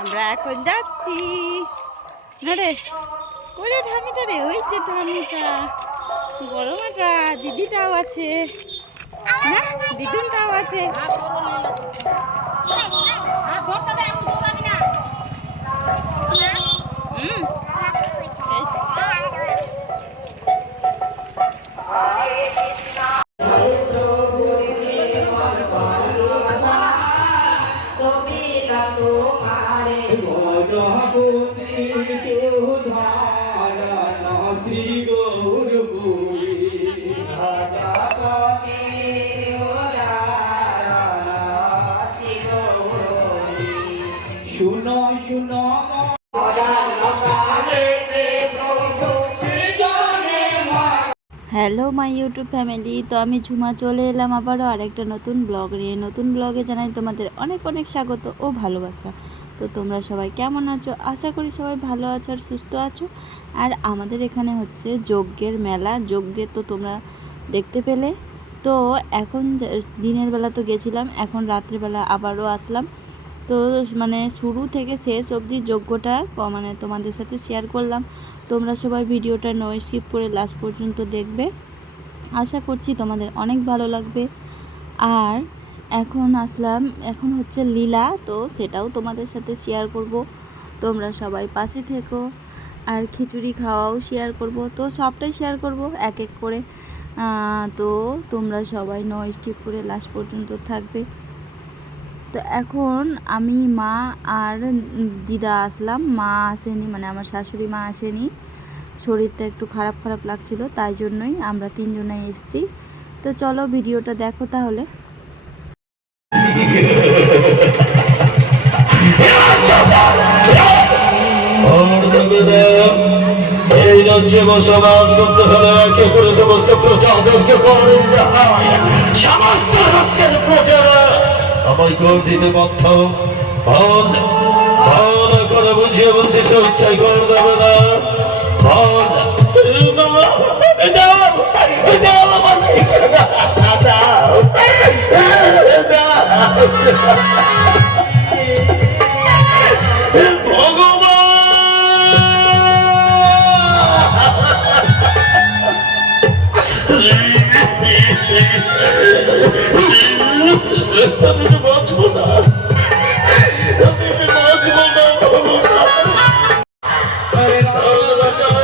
আমরা এখন যাচ্ছি। রে, ওরে ঠামিটা রে, ওই যে বড় মাটা, দিদিটাও আছে। হ্যাঁ দিদুনটাও আছে। হ্যালো মাই ইউটিউব ফ্যামিলি তো আমি ঝুমা, চলে এলাম আবারও আরেকটা নতুন ব্লগ নিয়ে। নতুন ব্লগে জানাই তোমাদের অনেক অনেক স্বাগত ও ভালোবাসা। তো তোমরা সবাই কেমন আছো? আশা করি সবাই ভালো আছো আর সুস্থ আছো। আর আমাদের এখানে হচ্ছে যজ্ঞের মেলা। যজ্ঞের তো তোমরা দেখতে পেলে। তো এখন দিনের বেলা তো গেছিলাম। এখন রাত্রিবেলা আবারও আসলাম। তো মানে শুরু থেকে শেষ অবধি যজ্ঞটা মানে তোমাদের সাথে শেয়ার করলাম। তোমরা সবাই ভিডিওটা নো স্কিপ করে লাস্ট পর্যন্ত দেখবে। আশা করছি তোমাদের অনেক ভালো লাগবে। আর এখন আসলাম, এখন হচ্ছে লীলা, তো সেটাও তোমাদের সাথে শেয়ার করব। তোমরা সবাই পাশে থেকো, আর খিচুড়ি খাওয়াও শেয়ার করব। তো সবটাই শেয়ার করব, এক এক করে। তো তোমরা সবাই নো স্কিপ করে লাস্ট পর্যন্ত থাকবে। তো এখন আমি, মা আর দিদা আসলাম। মা আসেনি মানে আমার শাশুড়ি মা আসেনি। শরীরটা একটু খারাপ খারাপ লাগছিল, তাই জন্যই আমরা তিনজনে এসেছি। তো চলো ভিডিওটা দেখো তাহলে। এই রাজ্যে বসবাস করতে হলে একে করে সমস্ত প্রজাদেরকে হয় সমস্ত রাজ্যের প্রজারা আমার দিতে বাধ্য বল বল করে বুঝিয়ে বলছি সে ইচ্ছাই কর দেবে না বল না, Let's go.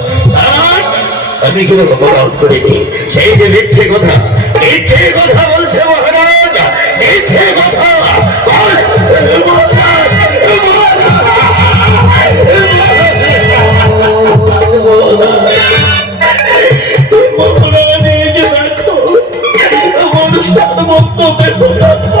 আমি কোনো অপরাধ করিনি সেই যে মিথ্যে কথা মিথ্যে কথা বলছে মহারাজ মিথ্যে কথা বল, বল, মহারাজ দেখো আমার সামর্থ্য দেখো না খাটো দেখো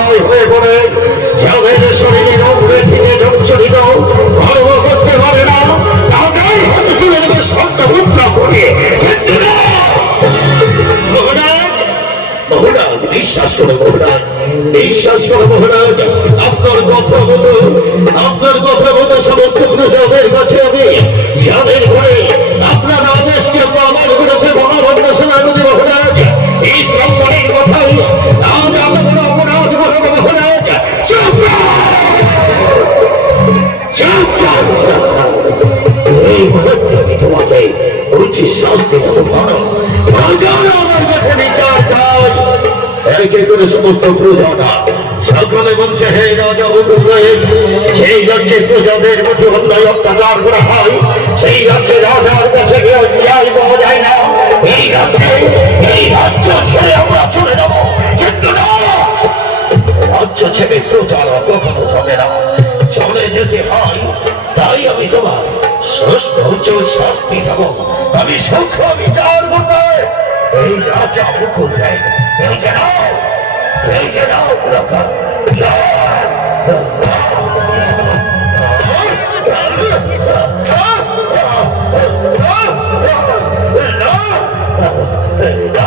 বিশ্বাস করো মহারাজ, বিশ্বাস করো মহারাজ। আপনার কথা মতো, আপনার কথা মতো সমস্ত প্রজাদের কাছে আমি যাদের ঘরে আপনার আদেশকে প্রমাণ করেছে মহাবন্য সেনাপতি মহারাজ। এই ব্রাহ্মণের কথাই আজ এত বড় অপরাধ করব মহারাজ। চুপ চুপ এই মুহূর্তে আমি তোমাকে উচিত শাস্তি দেব আমার কাছে বিচার চাই একে করে সমস্ত প্রজাটা সকলে বলছে, হে রাজা রয়ে সেই রাজ্যে প্রজাদের প্রতি অন্যায় অত্যাচার করা হয়। সেই রাজ্যে রাজার কাছে গিয়ে ন্যায় পাওয়া যায় না। এই রাজ্যে, এই রাজ্য ছেড়ে আমরা চলে কিন্তু না রাজ্য ছেড়ে প্রচার কখনো না। চলে যেতে হয়, তাই আমি তোমার সুস্থ উচ্চ শাস্তি দেব। আমি সূক্ষ্ম বিচার করব এই রাজা হুকুম দেয় এই যে নাও এই যে নাও লোকা মহারাজ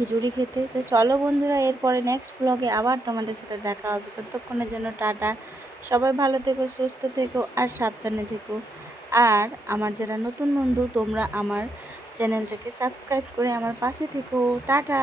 খিচুড়ি খেতে। তো চলো বন্ধুরা, এরপরে নেক্সট ব্লগে আবার তোমাদের সাথে দেখা হবে। ততক্ষণের জন্য টাটা। সবাই ভালো থেকো, সুস্থ থেকো আর সাবধানে থেকো। আর আমার যারা নতুন বন্ধু, তোমরা আমার চ্যানেলটাকে সাবস্ক্রাইব করে আমার পাশে থেকো। টাটা!